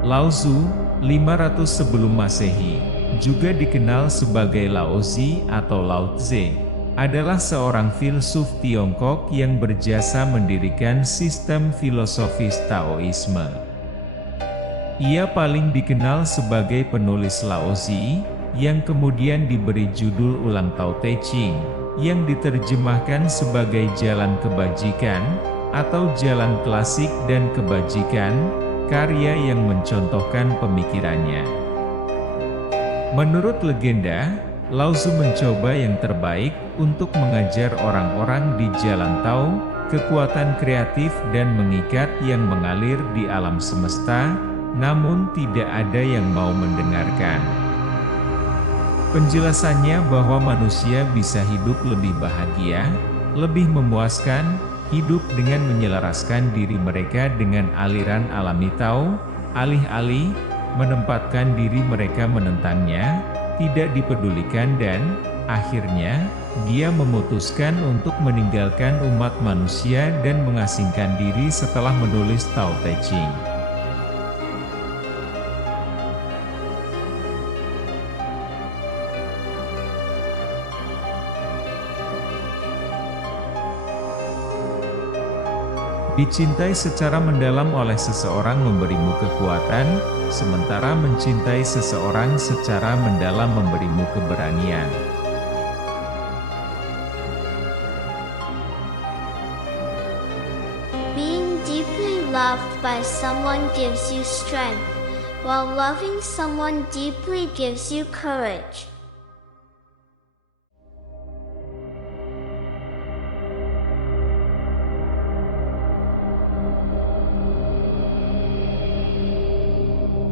Lao Tzu, 500 sebelum Masehi, juga dikenal sebagai Laozi atau Lao Tse, adalah seorang filsuf Tiongkok yang berjasa mendirikan sistem filosofis Taoisme. Ia paling dikenal sebagai penulis Laozi, yang kemudian diberi judul Ulang Tao Te Ching, yang diterjemahkan sebagai Jalan Kebajikan, atau Jalan Klasik dan Kebajikan, karya yang mencontohkan pemikirannya. Menurut legenda, Lao Tzu mencoba yang terbaik untuk mengajar orang-orang di Jalan Tao, kekuatan kreatif dan mengikat yang mengalir di alam semesta, namun tidak ada yang mau mendengarkan. Penjelasannya bahwa manusia bisa hidup lebih bahagia, lebih memuaskan, hidup dengan menyelaraskan diri mereka dengan aliran alami Tao, alih-alih menempatkan diri mereka menentangnya, tidak dipedulikan dan, akhirnya, dia memutuskan untuk meninggalkan umat manusia dan mengasingkan diri setelah menulis Tao Te Ching. Dicintai secara mendalam oleh seseorang memberimu kekuatan, sementara mencintai seseorang secara mendalam memberimu keberanian. Being deeply loved by someone gives you strength, while loving someone deeply gives you courage.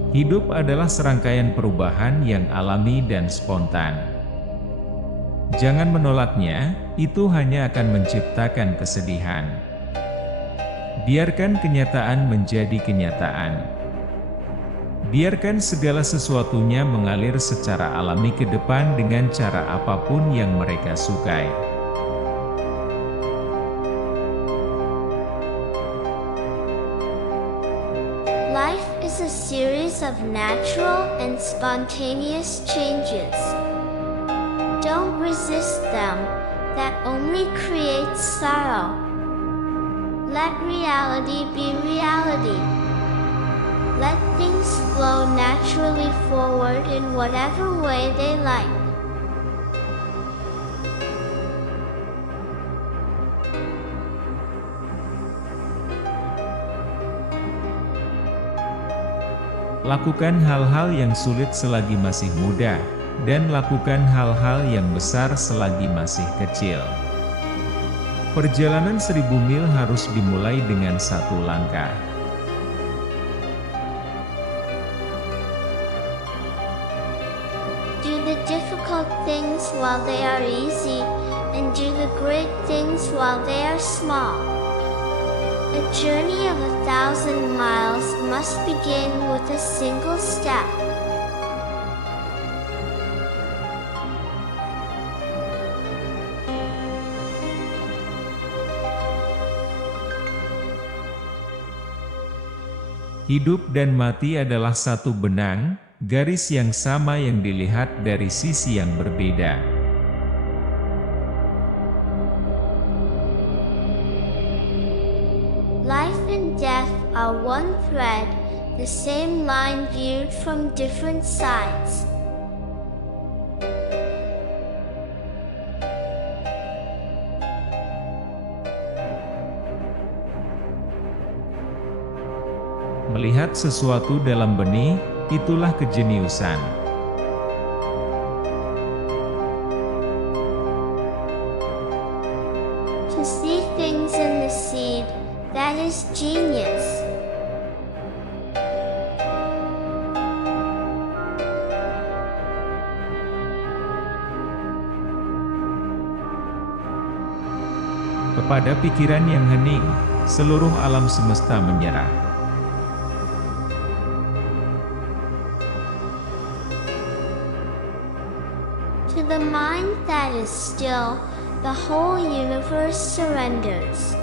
Hidup adalah serangkaian perubahan yang alami dan spontan. Jangan menolaknya, itu hanya akan menciptakan kesedihan. Biarkan kenyataan menjadi kenyataan. Biarkan segala sesuatunya mengalir secara alami ke depan dengan cara apapun yang mereka sukai. Life is a series of natural and spontaneous changes. Don't resist them, that only creates sorrow. Let reality be reality. Let things flow naturally forward in whatever way they like. Lakukan hal-hal yang sulit selagi masih muda, dan lakukan hal-hal yang besar selagi masih kecil. Perjalanan 1000 mil harus dimulai dengan satu langkah. Do the difficult things while they are easy, and do the great things while they are small. A journey of 1,000 miles must begin with a single step. Hidup dan mati adalah satu benang, garis yang sama yang dilihat dari sisi yang berbeda. Life and death are one thread, the same line viewed from different sides. Melihat sesuatu dalam benih, itulah kejeniusan. To see things in the seed, that is genius. Kepada pikiran yang hening, seluruh alam semesta menyerah. To the mind that is still, the whole universe surrenders.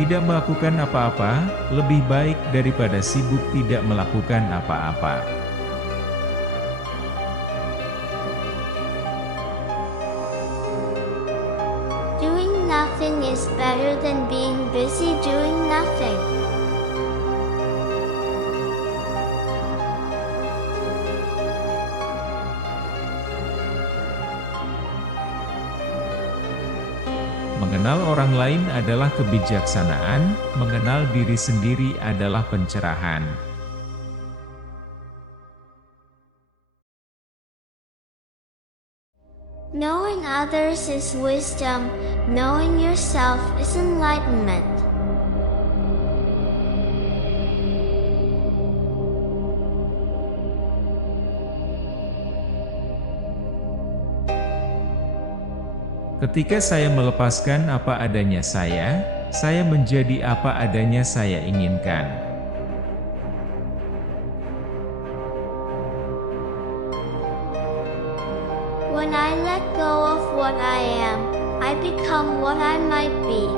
Tidak melakukan apa-apa, lebih baik daripada sibuk tidak melakukan apa-apa. Doing nothing is better than being busy doing nothing. Mengenal orang lain adalah kebijaksanaan, mengenal diri sendiri adalah pencerahan. Knowing others is wisdom, knowing yourself is enlightenment. Ketika saya melepaskan apa adanya saya menjadi apa adanya saya inginkan. When I let go of what I am, I become what I might be.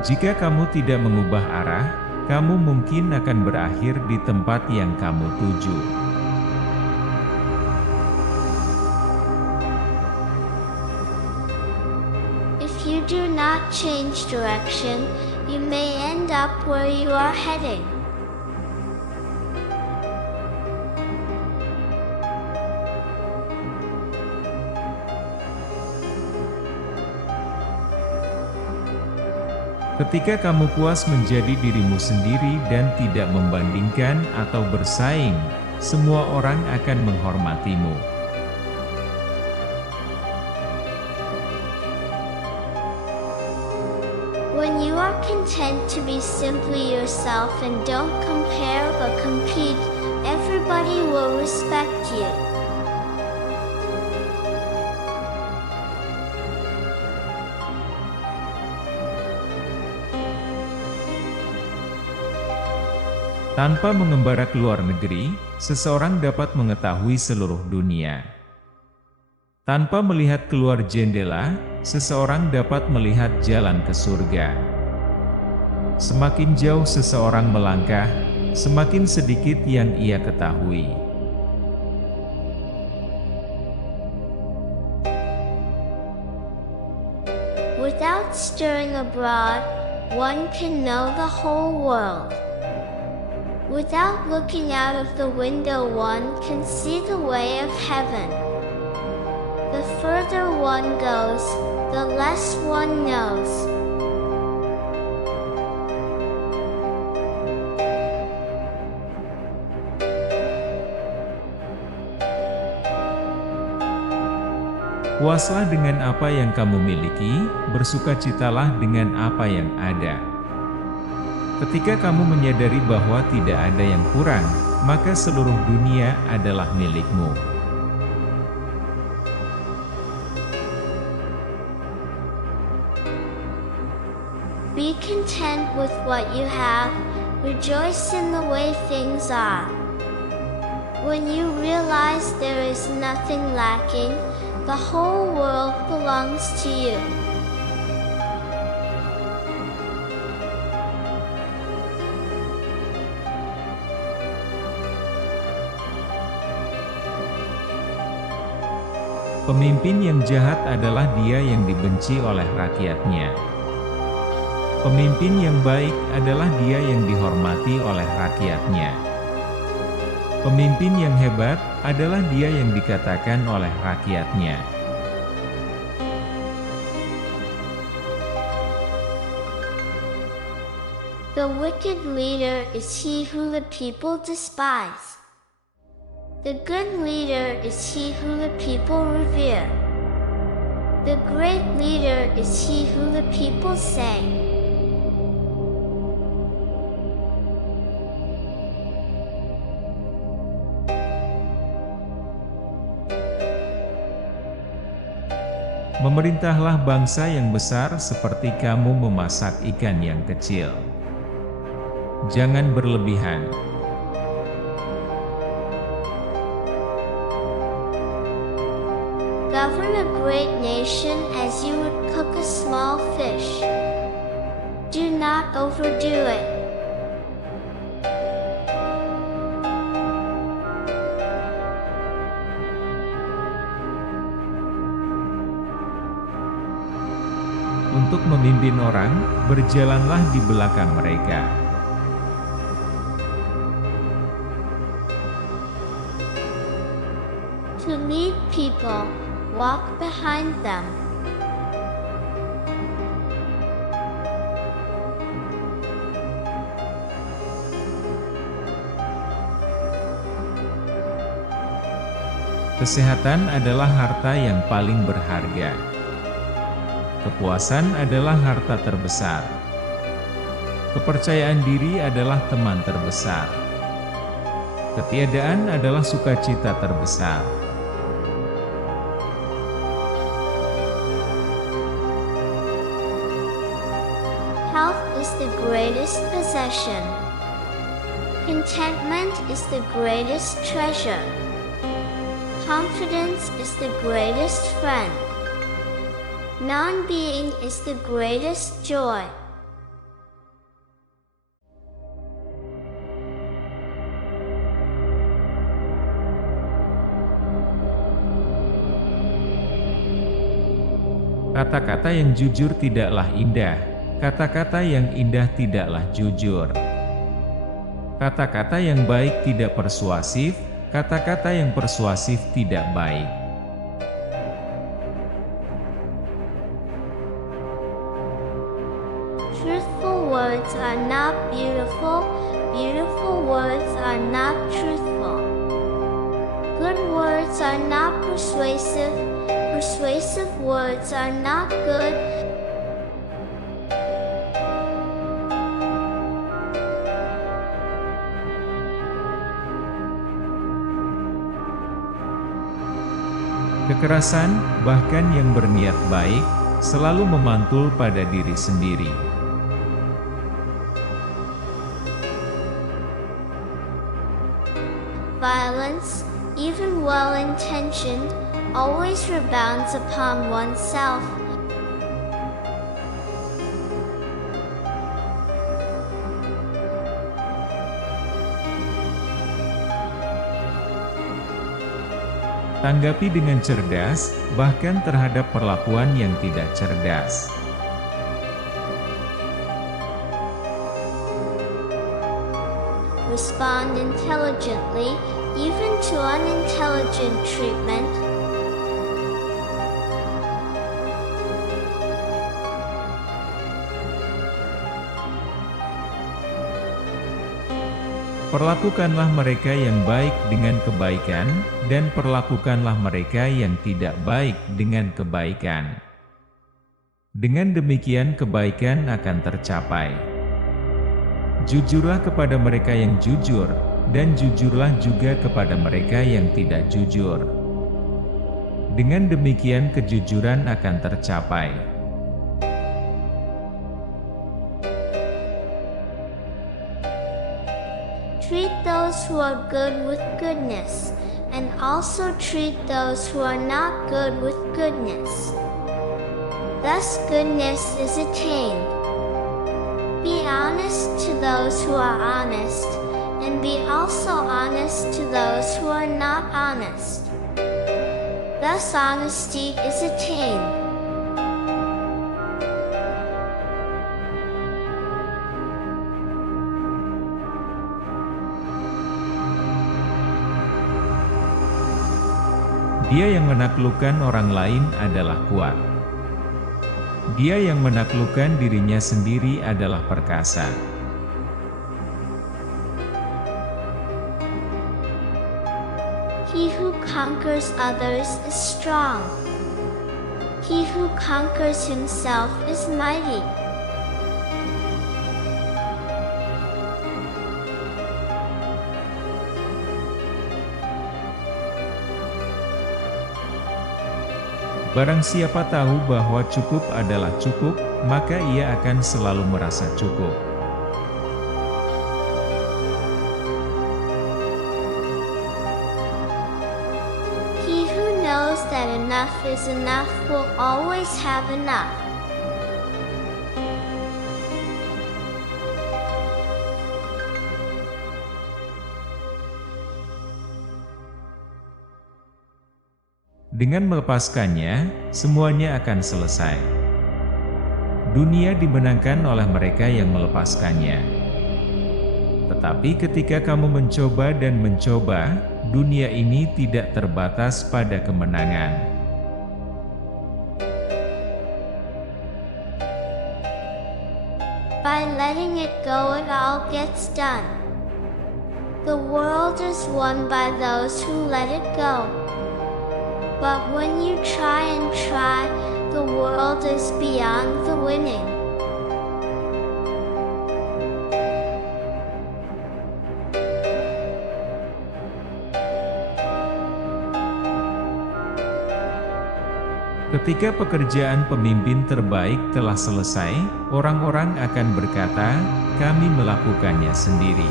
Jika kamu tidak mengubah arah, kamu mungkin akan berakhir di tempat yang kamu tuju. If you do not change direction, you may end up where you are heading. Ketika kamu puas menjadi dirimu sendiri dan tidak membandingkan atau bersaing, semua orang akan menghormatimu. When you are content to be simply yourself and don't compare but compete, everybody will respect you. Tanpa mengembara ke luar negeri, seseorang dapat mengetahui seluruh dunia. Tanpa melihat keluar jendela, seseorang dapat melihat jalan ke surga. Semakin jauh seseorang melangkah, semakin sedikit yang ia ketahui. Without stirring abroad, one can know the whole world. Without looking out of the window, one can see the way of heaven. The further one goes, the less one knows. Puaslah dengan apa yang kamu miliki, bersukacitalah dengan apa yang ada. Ketika kamu menyadari bahwa tidak ada yang kurang, maka seluruh dunia adalah milikmu. Be content with what you have, rejoice in the way things are. When you realize there is nothing lacking, the whole world belongs to you. Pemimpin yang jahat adalah dia yang dibenci oleh rakyatnya. Pemimpin yang baik adalah dia yang dihormati oleh rakyatnya. Pemimpin yang hebat adalah dia yang dikatakan oleh rakyatnya. The wicked leader is he who the people despise. The good leader is he who the people revere. The great leader is he who the people say, Memerintahlah bangsa yang besar seperti kamu memasak ikan yang kecil. Jangan berlebihan. Govern a great nation as you would cook a small fish. Do not overdo it. Untuk memimpin orang, berjalanlah di belakang mereka. To lead people, walk behind them. Kesehatan adalah harta yang paling berharga. Kepuasan adalah harta terbesar. Kepercayaan diri adalah teman terbesar. Ketiadaan adalah sukacita terbesar. Health is the greatest possession. Contentment is the greatest treasure. Confidence is the greatest friend. Non-being is the greatest joy. Kata-kata yang jujur tidaklah indah. Kata-kata yang indah tidaklah jujur. Kata-kata yang baik tidak persuasif. Kata-kata yang persuasif tidak baik. Truthful words are not beautiful. Beautiful words are not truthful. Good words are not persuasive. Persuasive words are not good. Kekerasan, bahkan yang berniat baik, selalu memantul pada diri sendiri. Violence, even well-intentioned, always rebounds upon oneself. Tanggapi dengan cerdas, bahkan terhadap perlakuan yang tidak cerdas. Respond intelligently, even to unintelligent treatment. Perlakukanlah mereka yang baik dengan kebaikan, dan perlakukanlah mereka yang tidak baik dengan kebaikan. Dengan demikian kebaikan akan tercapai. Jujurlah kepada mereka yang jujur, dan jujurlah juga kepada mereka yang tidak jujur. Dengan demikian kejujuran akan tercapai. Treat those who are good with goodness, and also treat those who are not good with goodness. Thus goodness is attained. Be honest to those who are honest, and be also honest to those who are not honest. Thus honesty is attained. Dia yang menaklukkan orang lain adalah kuat. Dia yang menaklukkan dirinya sendiri adalah perkasa. He who conquers others is strong. He who conquers himself is mighty. Barang siapa tahu bahwa cukup adalah cukup, maka ia akan selalu merasa cukup. He who knows that that enough is enough will always have enough. Dengan melepaskannya, semuanya akan selesai. Dunia dimenangkan oleh mereka yang melepaskannya. Tetapi ketika kamu mencoba dan mencoba, dunia ini tidak terbatas pada kemenangan. By letting it go, it all gets done. The world is won by those who let it go. But when you try and try, the world is beyond the winning. Ketika pekerjaan pemimpin terbaik telah selesai, orang-orang akan berkata, "Kami melakukannya sendiri."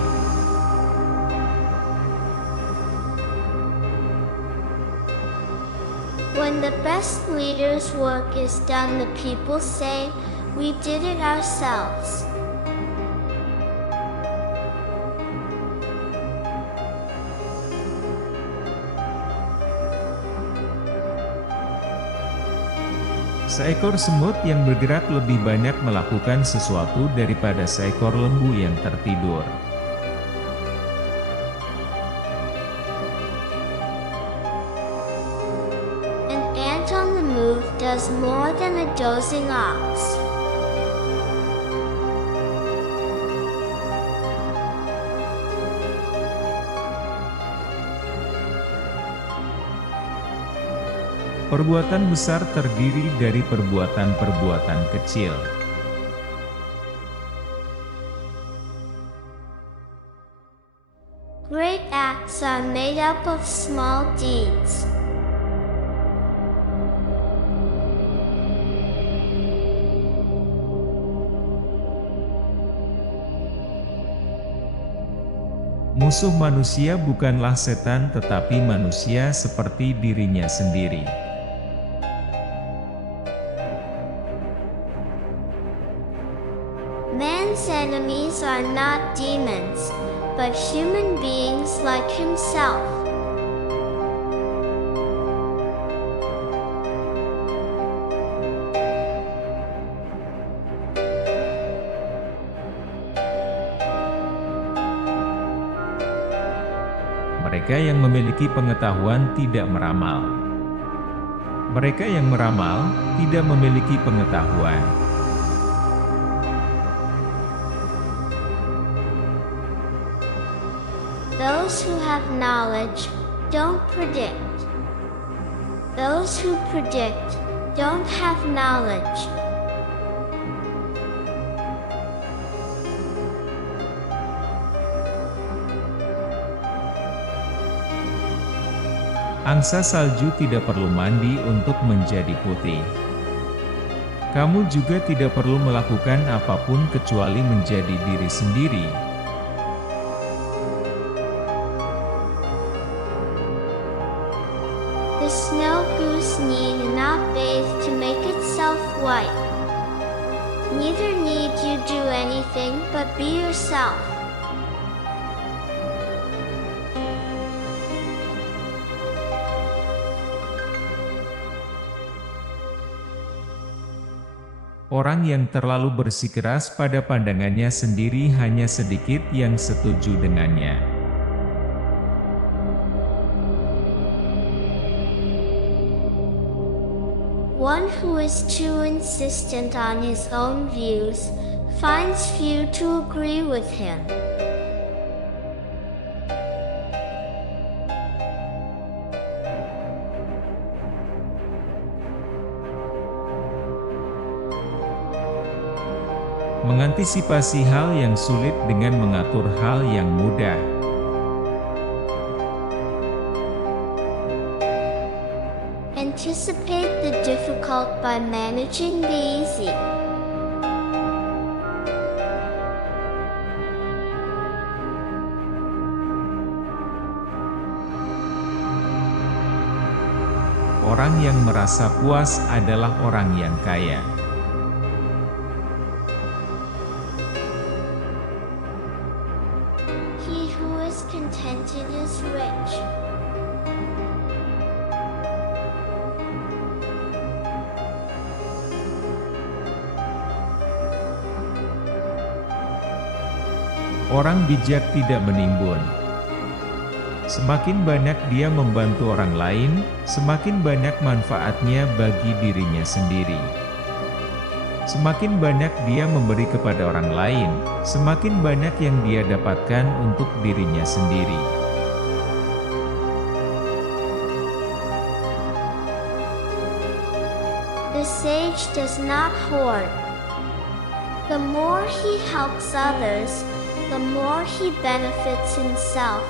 When the best leader's work is done, the people say, "We did it ourselves." Seekor semut yang bergerak lebih banyak melakukan sesuatu daripada seekor lembu yang tertidur. An ant on the move does more than a dozing ox. Perbuatan besar terdiri dari perbuatan-perbuatan kecil. Great acts are made up of small deeds. Musuh manusia bukanlah setan tetapi manusia seperti dirinya sendiri. Man's enemies are not demons, but human beings like himself. Mereka yang memiliki pengetahuan tidak meramal. Mereka yang meramal tidak memiliki pengetahuan. Those who have knowledge don't predict. Those who predict don't have knowledge. Angsa salju tidak perlu mandi untuk menjadi putih. Kamu juga tidak perlu melakukan apapun kecuali menjadi diri sendiri. The snow goose need not bathe to make itself white. Neither need you do anything but be yourself. Orang yang terlalu bersikeras pada pandangannya sendiri hanya sedikit yang setuju dengannya. One who is too insistent on his own views finds few to agree with him. Mengantisipasi hal yang sulit dengan mengatur hal yang mudah. Anticipate the difficult by managing the easy. orang yang merasa puas adalah orang yang kaya. He who is contented is rich. Orang bijak tidak menimbun. Semakin banyak dia membantu orang lain, semakin banyak manfaatnya bagi dirinya sendiri. Semakin banyak dia memberi kepada orang lain, semakin banyak yang dia dapatkan untuk dirinya sendiri. The sage does not hoard. The more he helps others, the more he benefits himself.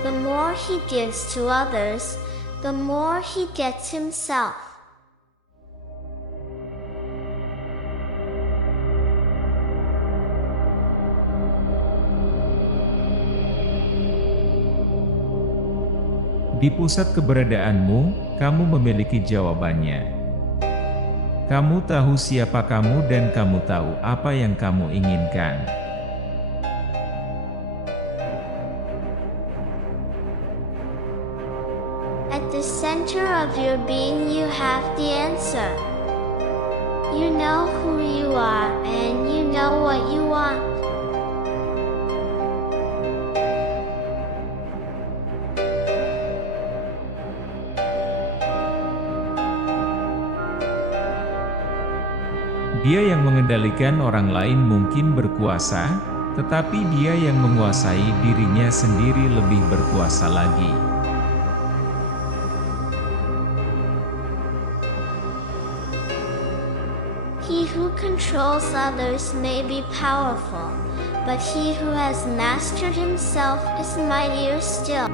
The more he gives to others, the more he gets himself. Di pusat keberadaanmu, kamu memiliki jawabannya. Kamu tahu siapa kamu dan kamu tahu apa yang kamu inginkan. At the center of your being you have the answer. You know who you are and you know what you want. Dia yang mengendalikan orang lain mungkin berkuasa, tetapi dia yang menguasai dirinya sendiri lebih berkuasa lagi. He who controls others may be powerful, but he who has mastered himself is mightier still.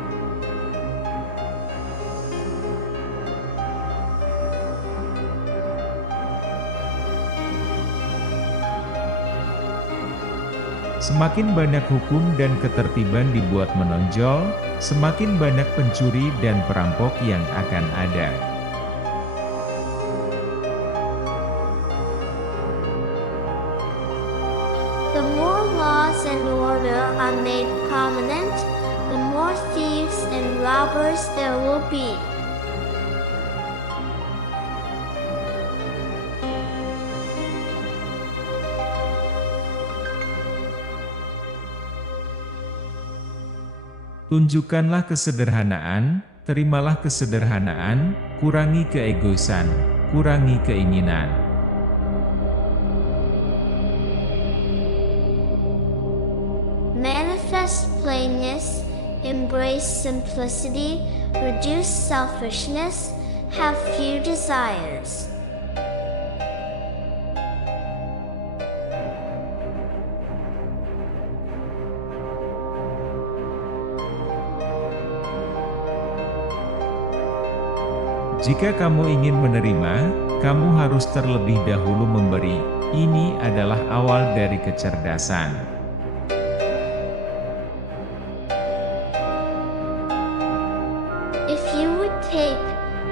Semakin banyak hukum dan ketertiban dibuat menonjol, semakin banyak pencuri dan perampok yang akan ada. The more laws and order are made prominent, the more thieves and robbers there will be. Tunjukkanlah kesederhanaan, terimalah kesederhanaan, kurangi keegoisan, kurangi keinginan. Manifest plainness, embrace simplicity, reduce selfishness, have few desires. Jika kamu ingin menerima, kamu harus terlebih dahulu memberi. Ini adalah awal dari kecerdasan. If you would take,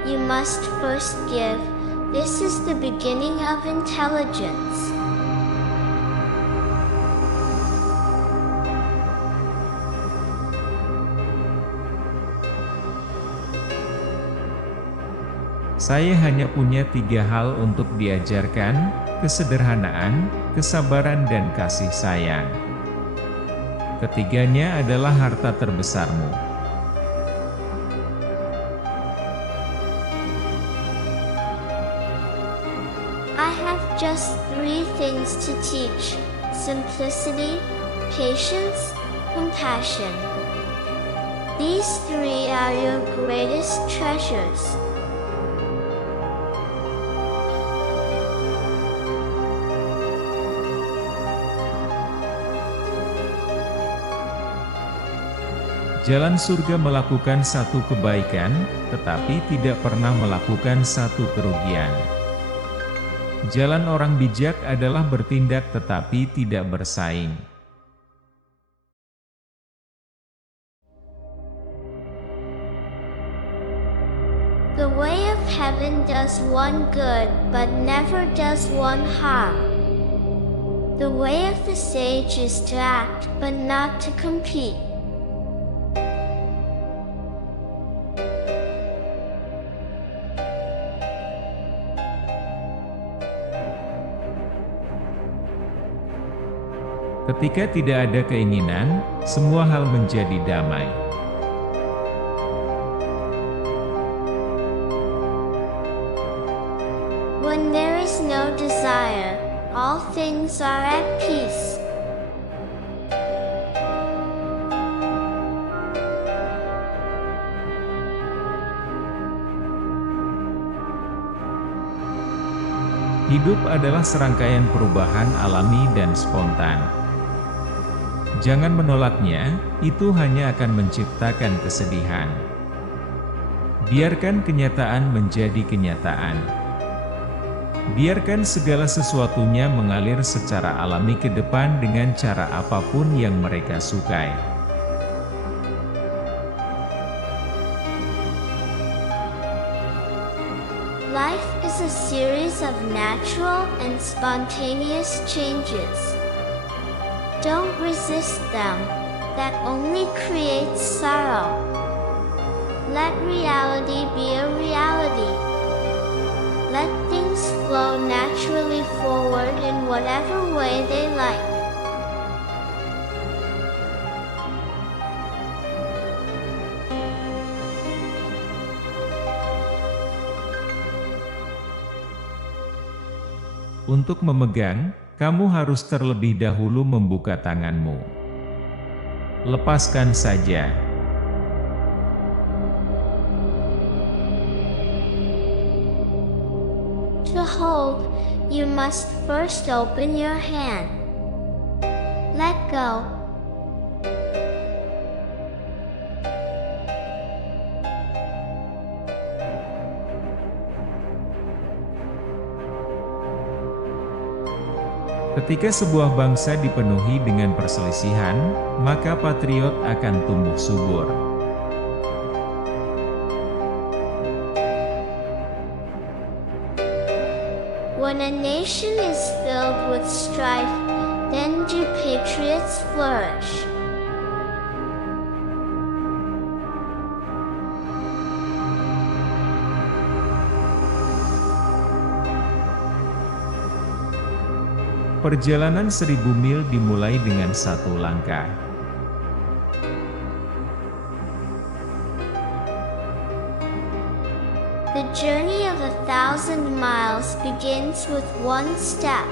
you must first give. This is the beginning of intelligence. Saya hanya punya 3 hal untuk diajarkan: kesederhanaan, kesabaran dan kasih sayang. Ketiganya adalah harta terbesarmu. I have just 3 things to teach: simplicity, patience, compassion. These 3 are your greatest treasures. Jalan surga melakukan satu kebaikan, tetapi tidak pernah melakukan satu kerugian. Jalan orang bijak adalah bertindak tetapi tidak bersaing. The way of heaven does one good, but never does one harm. The way of the sage is to act, but not to compete. Ketika tidak ada keinginan, semua hal menjadi damai. When there is no desire, all things are at peace. Hidup adalah serangkaian perubahan alami dan spontan. Jangan menolaknya, itu hanya akan menciptakan kesedihan. Biarkan kenyataan menjadi kenyataan. Biarkan segala sesuatunya mengalir secara alami ke depan dengan cara apapun yang mereka sukai. Life is a series of natural and spontaneous changes. Don't resist them. That only creates sorrow. Let reality be a reality. Let things flow naturally forward in whatever way they like. Untuk memegang, kamu harus terlebih dahulu membuka tanganmu. Lepaskan saja. To hold, you must first open your hand. Let go. Ketika sebuah bangsa dipenuhi dengan perselisihan, maka patriot akan tumbuh subur. When a nation is filled with strife, then do patriots flourish. Perjalanan 1000 mil dimulai dengan satu langkah. The journey of 1,000 miles begins with one step.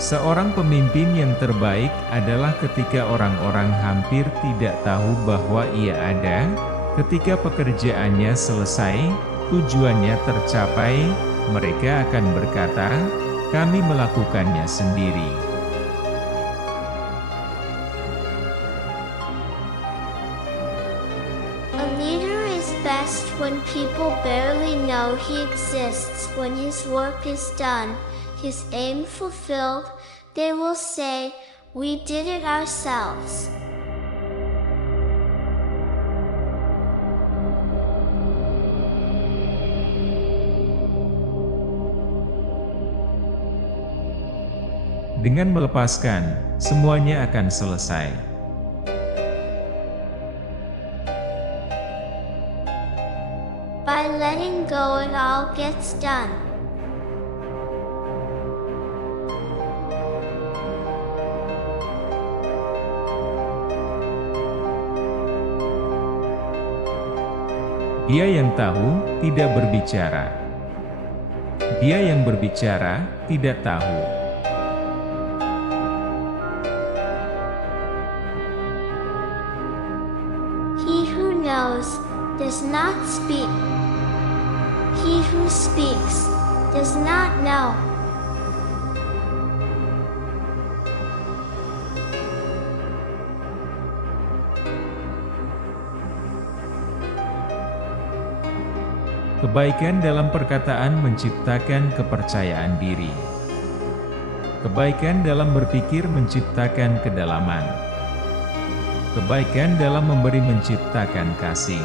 Seorang pemimpin yang terbaik adalah ketika orang-orang hampir tidak tahu bahwa ia ada, ketika pekerjaannya selesai, tujuannya tercapai, mereka akan berkata, "Kami melakukannya sendiri." A leader is best when people barely know he exists. When his work is done, his aim fulfilled, they will say, "We did it ourselves." Dengan melepaskan, semuanya akan selesai. By letting go, it all gets done. Dia yang tahu, tidak berbicara. Dia yang berbicara, tidak tahu. He who knows does not speak. He who speaks does not know. Kebaikan dalam perkataan menciptakan kepercayaan diri. Kebaikan dalam berpikir menciptakan kedalaman. Kebaikan dalam memberi menciptakan kasih.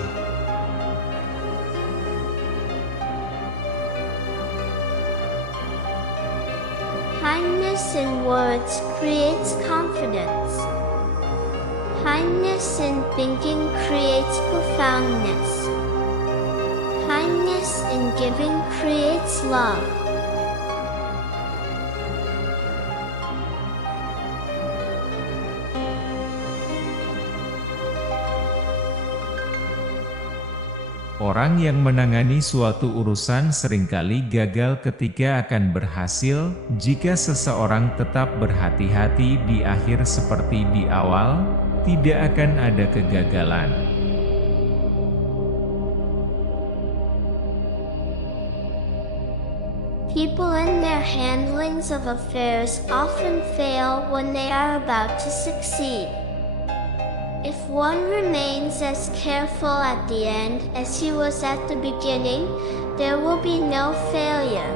Kindness in words creates confidence. Kindness in thinking creates profoundness. Kindness in giving creates love. Orang yang menangani suatu urusan seringkali gagal ketika akan berhasil, jika seseorang tetap berhati-hati di akhir seperti di awal, tidak akan ada kegagalan. People in their handlings of affairs often fail when they are about to succeed. If one remains as careful at the end as he was at the beginning, there will be no failure.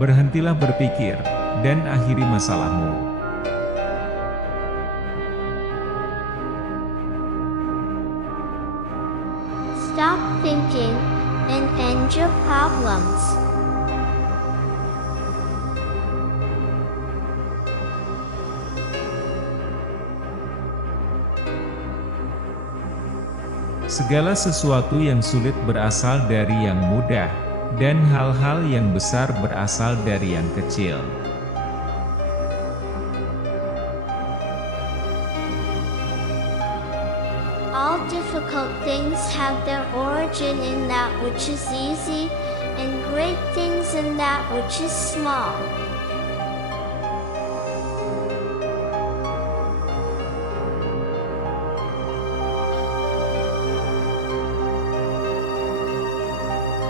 Berhentilah berpikir, dan akhiri masalahmu. Stop thinking and end your problems. Segala sesuatu yang sulit berasal dari yang mudah, dan hal-hal yang besar berasal dari yang kecil. All difficult things have their origin in that which is easy, and great things in that which is small.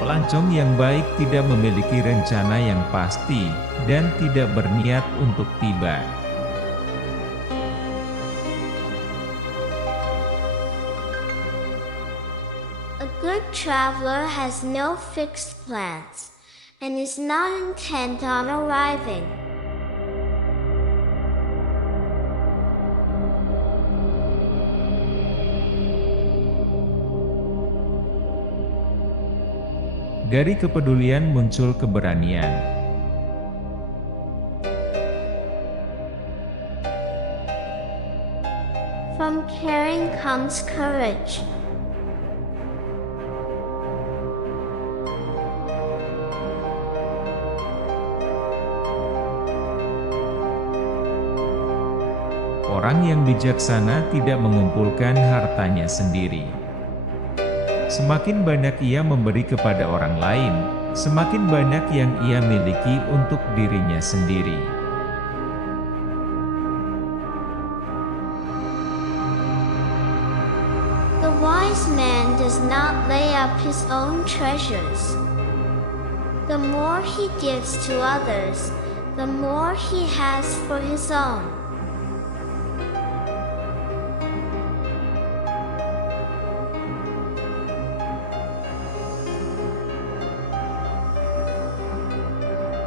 Pelancong yang baik tidak memiliki rencana yang pasti, dan tidak berniat untuk tiba. A good traveler has no fixed plans, and is not intent on arriving. Dari kepedulian muncul keberanian. From caring comes courage. Orang yang bijaksana tidak mengumpulkan hartanya sendiri. Semakin banyak ia memberi kepada orang lain, semakin banyak yang ia miliki untuk dirinya sendiri. The wise man does not lay up his own treasures. The more he gives to others, the more he has for his own.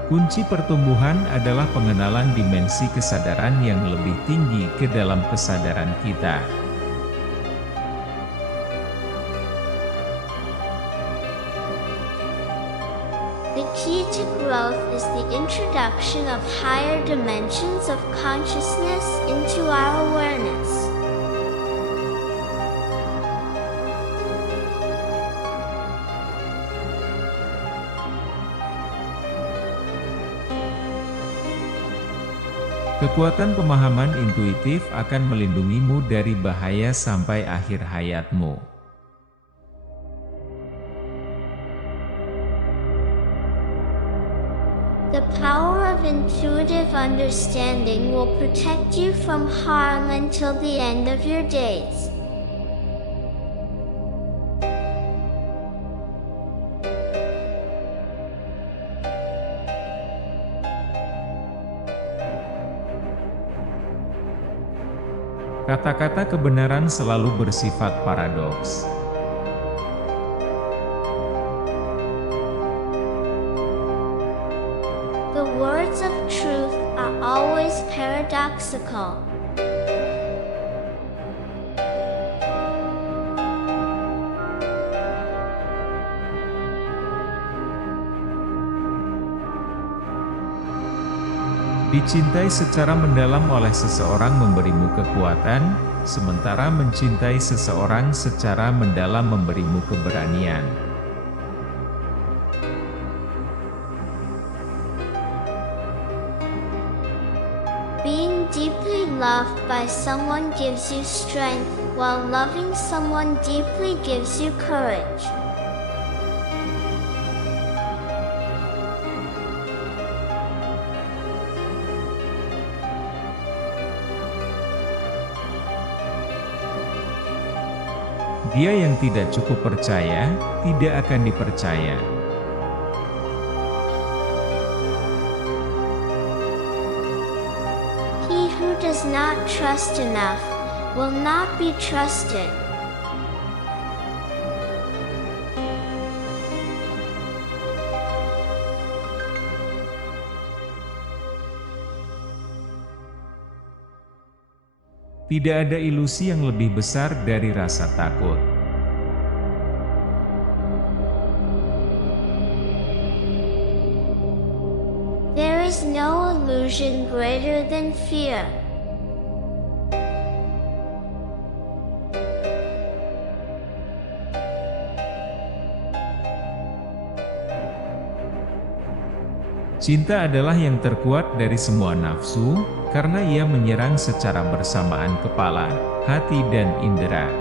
Kunci pertumbuhan adalah pengenalan dimensi kesadaran yang lebih tinggi ke dalam kesadaran kita. The key to growth is the introduction of higher dimensions of consciousness into our awareness. Kekuatan pemahaman intuitif akan melindungimu dari bahaya sampai akhir hayatmu. The power of intuitive understanding will protect you from harm until the end of your days. Kata-kata kebenaran selalu bersifat paradoks. The words of truth are always paradoxical. Dicintai secara mendalam oleh seseorang memberimu kekuatan, sementara mencintai seseorang secara mendalam memberimu keberanian. Being deeply loved by someone gives you strength, while loving someone deeply gives you courage. Dia yang tidak cukup percaya, tidak akan dipercaya. He who does not trust enough will not be trusted. Tidak ada ilusi yang lebih besar dari rasa takut. There is no illusion greater than fear. Cinta adalah yang terkuat dari semua nafsu, karena ia menyerang secara bersamaan kepala, hati dan indera.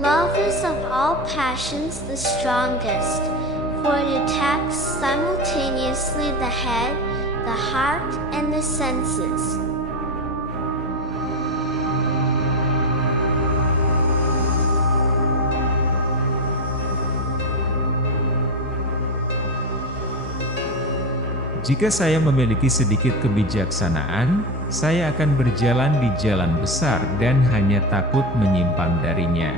Love is of all passions the strongest, for it attacks simultaneously the head, the heart, and the senses. Jika saya memiliki sedikit kebijaksanaan, saya akan berjalan di jalan besar dan hanya takut menyimpang darinya.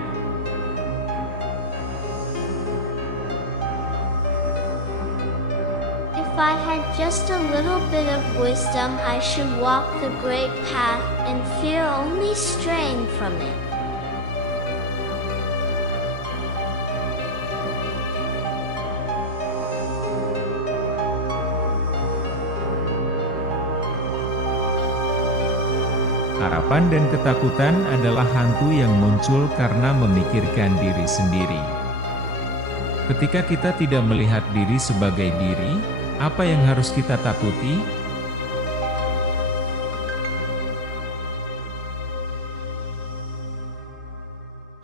If I had just a little bit of wisdom, I should walk the great path and fear only straying from it. Harapan dan ketakutan adalah hantu yang muncul karena memikirkan diri sendiri. Ketika kita tidak melihat diri sebagai diri, apa yang harus kita takuti?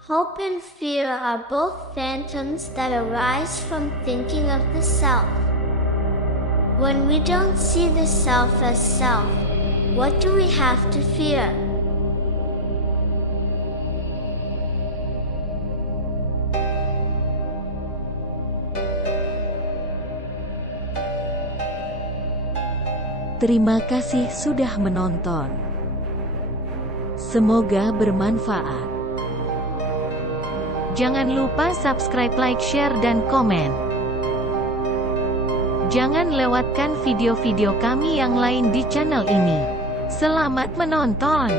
Hope and fear are both phantoms that arise from thinking of the self. When we don't see the self as self, what do we have to fear? Terima kasih sudah menonton. Semoga bermanfaat. Jangan lupa subscribe, like, share, dan komen. Jangan lewatkan video-video kami yang lain di channel ini. Selamat menonton!